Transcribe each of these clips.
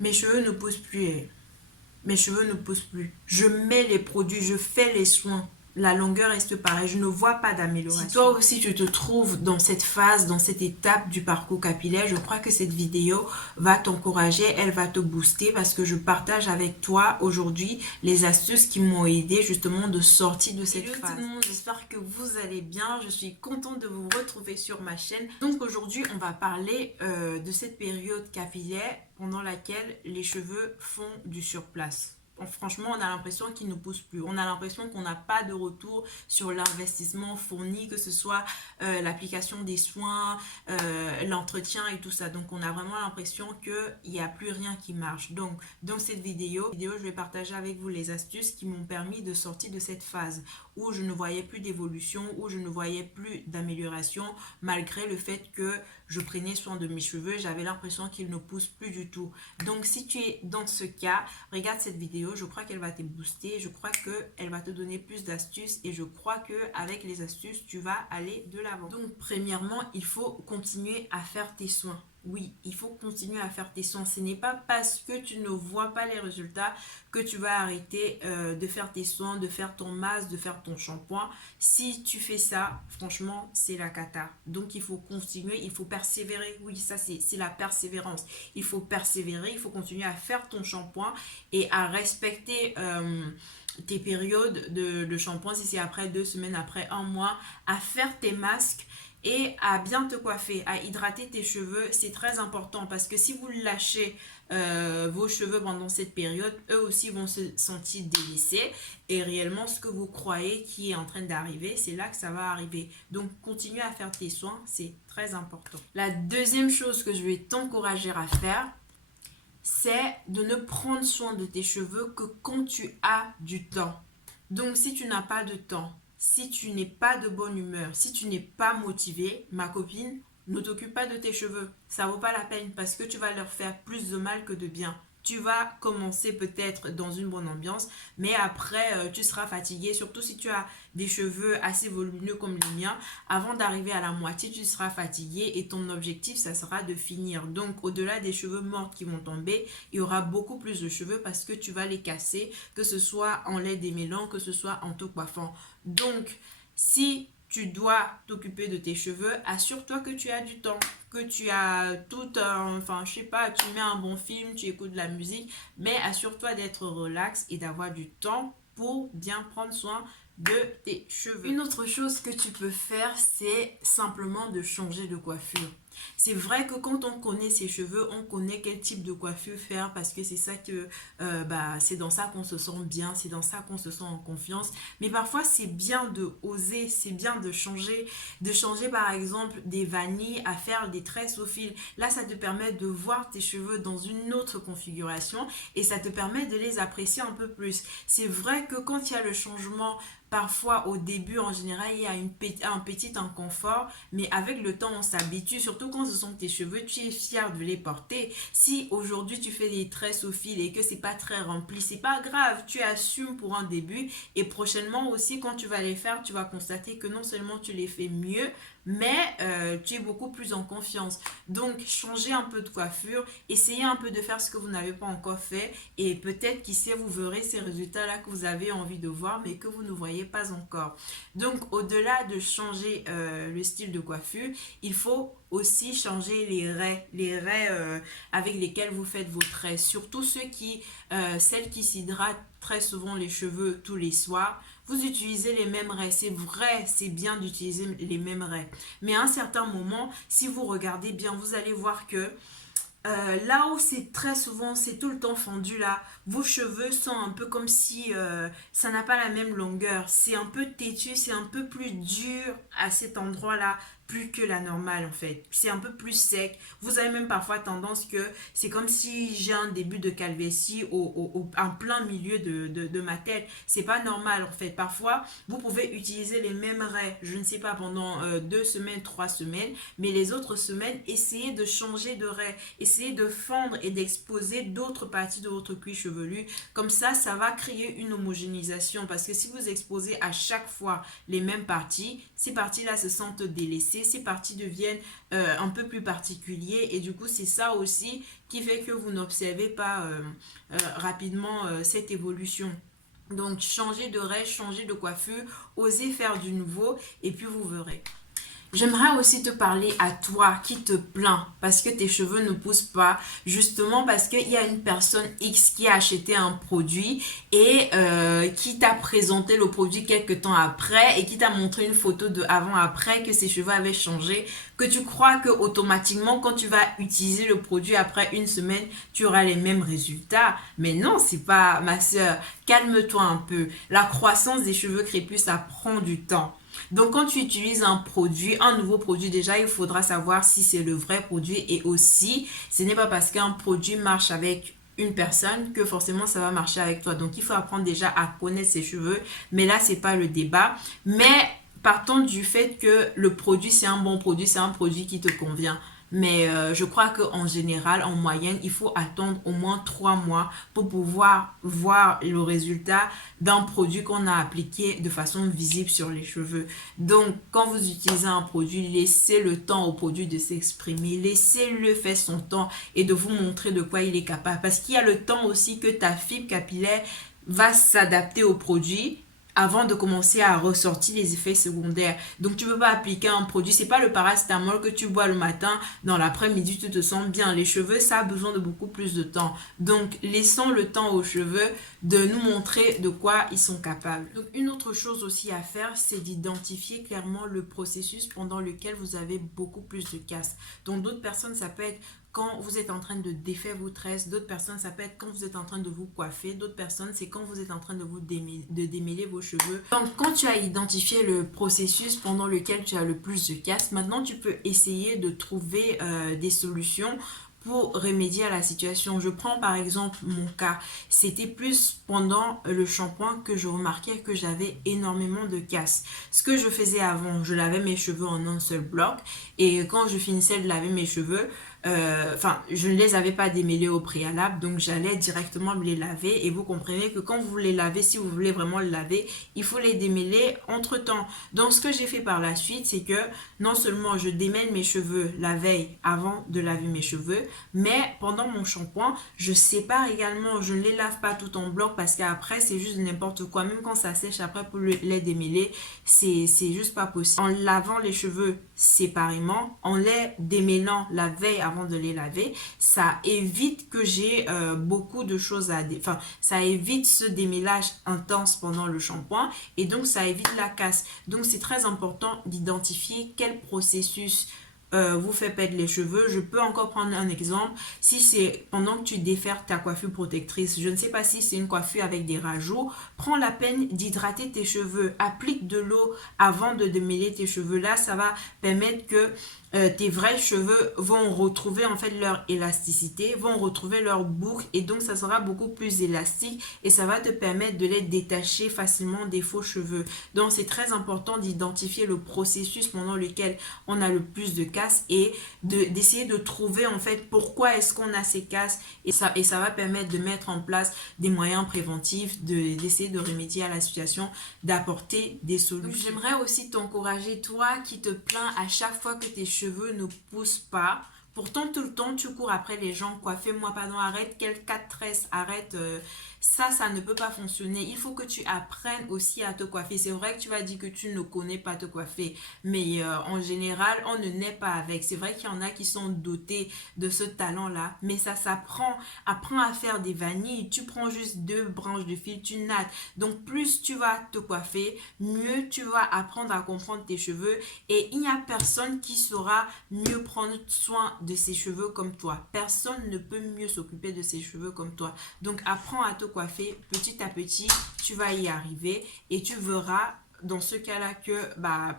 Mes cheveux ne poussent plus. Mes cheveux ne poussent plus. Je mets les produits, je fais les soins. La longueur reste pareille, je ne vois pas d'amélioration. Si toi aussi tu te trouves dans cette phase, dans cette étape du parcours capillaire, je crois que cette vidéo va t'encourager, elle va te booster parce que je partage avec toi aujourd'hui les astuces qui m'ont aidé justement de sortir de cette phase. Tout le monde, j'espère que vous allez bien, je suis contente de vous retrouver sur ma chaîne. Donc aujourd'hui on va parler de cette période capillaire pendant laquelle les cheveux font du surplace. Franchement, on a l'impression qu'ils ne poussent plus. On a l'impression qu'on n'a pas de retour sur l'investissement fourni, que ce soit l'application des soins, l'entretien et tout ça. Donc, on a vraiment l'impression qu'il n'y a plus rien qui marche. Donc, dans cette vidéo, je vais partager avec vous les astuces qui m'ont permis de sortir de cette phase où je ne voyais plus d'évolution, où je ne voyais plus d'amélioration, malgré le fait que je prenais soin de mes cheveux. J'avais l'impression qu'ils ne poussent plus du tout. Donc, si tu es dans ce cas, regarde cette vidéo. Je crois qu'elle va te booster, je crois qu'elle va te donner plus d'astuces et je crois qu'avec les astuces, tu vas aller de l'avant. Donc, premièrement, il faut continuer à faire tes soins. Oui, il faut continuer à faire tes soins. Ce n'est pas parce que tu ne vois pas les résultats que tu vas arrêter de faire tes soins, de faire ton masque, de faire ton shampoing. Si tu fais ça, franchement, c'est la cata. Donc, il faut continuer, il faut persévérer. Oui, ça, c'est la persévérance. Il faut persévérer, il faut continuer à faire ton shampoing et à respecter tes périodes de shampoing. Si c'est après 2 semaines, après un mois, à faire tes masques et à bien te coiffer, à hydrater tes cheveux, c'est très important parce que si vous lâchez vos cheveux pendant cette période, eux aussi vont se sentir délaissés et réellement ce que vous croyez qui est en train d'arriver, c'est là que ça va arriver. Donc continuez à faire tes soins, c'est très important. La deuxième chose que je vais t'encourager à faire, c'est de ne prendre soin de tes cheveux que quand tu as du temps. Donc si tu n'as pas de temps, si tu n'es pas de bonne humeur, si tu n'es pas motivé, ma copine, ne t'occupe pas de tes cheveux. Ça vaut pas la peine parce que tu vas leur faire plus de mal que de bien. Tu vas commencer peut-être dans une bonne ambiance, mais après, tu seras fatigué, surtout si tu as des cheveux assez volumineux comme les miens. Avant d'arriver à la moitié, tu seras fatigué et ton objectif, ça sera de finir. Donc, au-delà des cheveux morts qui vont tomber, il y aura beaucoup plus de cheveux parce que tu vas les casser, que ce soit en les démêlant, que ce soit en te coiffant. Donc, si tu dois t'occuper de tes cheveux, assure-toi que tu as du temps, que tu as tout un, enfin je sais pas, tu mets un bon film, tu écoutes de la musique, mais assure-toi d'être relax et d'avoir du temps pour bien prendre soin de tes cheveux. Une autre chose que tu peux faire, c'est simplement de changer de coiffure. C'est vrai que quand on connaît ses cheveux, on connaît quel type de coiffure faire parce que c'est ça que c'est dans ça qu'on se sent bien, c'est dans ça qu'on se sent en confiance. Mais parfois c'est bien de oser, c'est bien de changer par exemple des vanilles à faire des tresses au fil. Là ça te permet de voir tes cheveux dans une autre configuration et ça te permet de les apprécier un peu plus. C'est vrai que quand il y a le changement, parfois au début en général il y a un petit inconfort, mais avec le temps on s'habitue, surtout quand ce sont tes cheveux, tu es fier de les porter. Si aujourd'hui tu fais des tresses au fil et que c'est pas très rempli, c'est pas grave, tu assumes pour un début et prochainement aussi quand tu vas les faire, tu vas constater que non seulement tu les fais mieux, mais tu es beaucoup plus en confiance. Donc changez un peu de coiffure, essayez un peu de faire ce que vous n'avez pas encore fait et peut-être qui sait vous verrez ces résultats là que vous avez envie de voir mais que vous ne voyez pas encore. Donc au-delà de changer le style de coiffure, il faut aussi changer les raies avec lesquelles vous faites vos tresses, surtout celles qui s'hydratent très souvent les cheveux tous les soirs. Vous utilisez les mêmes raies, c'est vrai, c'est bien d'utiliser les mêmes raies, mais à un certain moment, si vous regardez bien, vous allez voir que là où c'est très souvent, c'est tout le temps fendu là, vos cheveux sont un peu comme si ça n'a pas la même longueur, c'est un peu têtu, c'est un peu plus dur à cet endroit là, plus que la normale en fait, c'est un peu plus sec, vous avez même parfois tendance que c'est comme si j'ai un début de calvitie en plein milieu de ma tête, c'est pas normal en fait, parfois vous pouvez utiliser les mêmes raies, je ne sais pas pendant 2 semaines, 3 semaines, mais les autres semaines, essayez de changer de raies, essayez de fendre et d'exposer d'autres parties de votre cuir chevelu. Comme ça va créer une homogénéisation. Parce que si vous exposez à chaque fois les mêmes parties, ces parties-là se sentent délaissées ces parties deviennent un peu plus particulières et du coup c'est ça aussi qui fait que vous n'observez pas rapidement cette évolution. Donc changez de règle, changez de coiffure, osez faire du nouveau et puis vous verrez. J'aimerais aussi te parler à toi qui te plains parce que tes cheveux ne poussent pas, justement parce qu'il y a une personne X qui a acheté un produit et qui t'a présenté le produit quelques temps après et qui t'a montré une photo de avant-après que ses cheveux avaient changé, que tu crois que automatiquement quand tu vas utiliser le produit après une semaine, tu auras les mêmes résultats. Mais non, c'est pas, ma soeur, calme-toi un peu. La croissance des cheveux crépus, ça prend du temps. Donc, quand tu utilises un produit, un nouveau produit, déjà, il faudra savoir si c'est le vrai produit. Et aussi, ce n'est pas parce qu'un produit marche avec une personne que forcément ça va marcher avec toi. Donc, il faut apprendre déjà à connaître ses cheveux. Mais là, c'est pas le débat. Mais partons du fait que le produit, c'est un bon produit, c'est un produit qui te convient. Mais je crois qu'en général, en moyenne, il faut attendre au moins 3 mois pour pouvoir voir le résultat d'un produit qu'on a appliqué de façon visible sur les cheveux. Donc, quand vous utilisez un produit, laissez le temps au produit de s'exprimer. Laissez-le faire son temps et de vous montrer de quoi il est capable. Parce qu'il y a le temps aussi que ta fibre capillaire va s'adapter au produit avant de commencer à ressortir les effets secondaires. Donc, tu ne peux pas appliquer un produit. Ce n'est pas le paracétamol que tu bois le matin, dans l'après-midi, tu te sens bien. Les cheveux, ça a besoin de beaucoup plus de temps. Donc, laissons le temps aux cheveux de nous montrer de quoi ils sont capables. Donc, une autre chose aussi à faire, c'est d'identifier clairement le processus pendant lequel vous avez beaucoup plus de casse. Donc, d'autres personnes, ça peut être quand vous êtes en train de défaire vos tresses, d'autres personnes, ça peut être quand vous êtes en train de vous coiffer, d'autres personnes, c'est quand vous êtes en train de démêler vos cheveux. Donc, quand tu as identifié le processus pendant lequel tu as le plus de casse, maintenant, tu peux essayer de trouver des solutions pour remédier à la situation. Je prends par exemple mon cas. C'était plus pendant le shampoing que je remarquais que j'avais énormément de casse. Ce que je faisais avant, je lavais mes cheveux en un seul bloc et quand je finissais de laver mes cheveux, je ne les avais pas démêlés au préalable, donc j'allais directement les laver et vous comprenez que quand vous les lavez, si vous voulez vraiment les laver, il faut les démêler entre temps. Donc ce que j'ai fait par la suite, c'est que non seulement je démêle mes cheveux la veille avant de laver mes cheveux, mais pendant mon shampoing, je sépare également, je ne les lave pas tout en bloc parce qu'après c'est juste n'importe quoi, même quand ça sèche après pour les démêler, c'est juste pas possible. En lavant les cheveux séparément, en les démêlant la veille avant de les laver, ça évite que j'ai beaucoup de choses ça évite ce démêlage intense pendant le shampoing et donc ça évite la casse. Donc c'est très important d'identifier quel processus vous fait perdre les cheveux. Je peux encore prendre un exemple. Si c'est pendant que tu défères ta coiffure protectrice, je ne sais pas si c'est une coiffure avec des rajouts, prends la peine d'hydrater tes cheveux. Applique de l'eau avant de démêler tes cheveux. Là, ça va permettre que tes vrais cheveux vont retrouver en fait leur élasticité, vont retrouver leur boucle et donc ça sera beaucoup plus élastique et ça va te permettre de les détacher facilement des faux cheveux. Donc c'est très important d'identifier le processus pendant lequel on a le plus de casse et d'essayer de trouver en fait pourquoi est-ce qu'on a ces casses et ça va permettre de mettre en place des moyens préventifs, d'essayer de remédier à la situation, d'apporter des solutions. J'aimerais aussi t'encourager, toi qui te plains à chaque fois que tes cheveux ne poussent pas. Pourtant, tout le temps, tu cours après les gens. Coiffez-moi, pardon, arrête, quelle 4 tresses, arrête. Ça ne peut pas fonctionner. Il faut que tu apprennes aussi à te coiffer. C'est vrai que tu vas dire que tu ne connais pas te coiffer. Mais en général, on ne naît pas avec. C'est vrai qu'il y en a qui sont dotés de ce talent-là. Mais ça s'apprend. Apprends à faire des vanilles. Tu prends juste 2 branches de fil, tu nattes. Donc, plus tu vas te coiffer, mieux tu vas apprendre à comprendre tes cheveux. Et il n'y a personne qui saura mieux prendre soin de ses cheveux comme toi. Personne ne peut mieux s'occuper de ses cheveux comme toi. Donc, apprends à te coiffer petit à petit, tu vas y arriver et tu verras dans ce cas-là que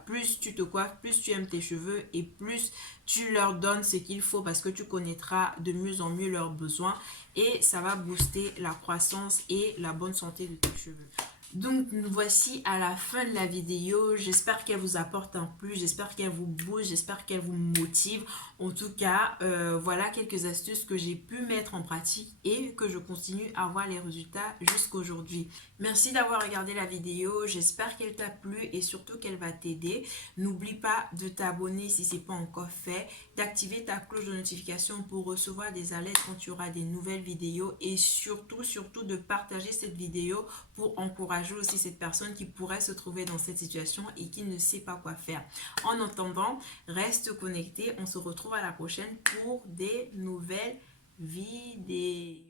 plus tu te coiffes, plus tu aimes tes cheveux et plus tu leur donnes ce qu'il faut parce que tu connaîtras de mieux en mieux leurs besoins et ça va booster la croissance et la bonne santé de tes cheveux. Donc nous voici à la fin de la vidéo. J'espère qu'elle vous apporte un plus, j'espère qu'elle vous booste, j'espère qu'elle vous motive. En tout cas, voilà quelques astuces que j'ai pu mettre en pratique et que je continue à voir les résultats jusqu'aujourd'hui. Merci d'avoir regardé la vidéo, j'espère qu'elle t'a plu et surtout qu'elle va t'aider. N'oublie pas de t'abonner si ce n'est pas encore fait, d'activer ta cloche de notification pour recevoir des alertes quand tu auras des nouvelles vidéos et surtout de partager cette vidéo pour encourager aussi cette personne qui pourrait se trouver dans cette situation et qui ne sait pas quoi faire. En attendant, reste connecté. On se retrouve à la prochaine pour des nouvelles vidéos.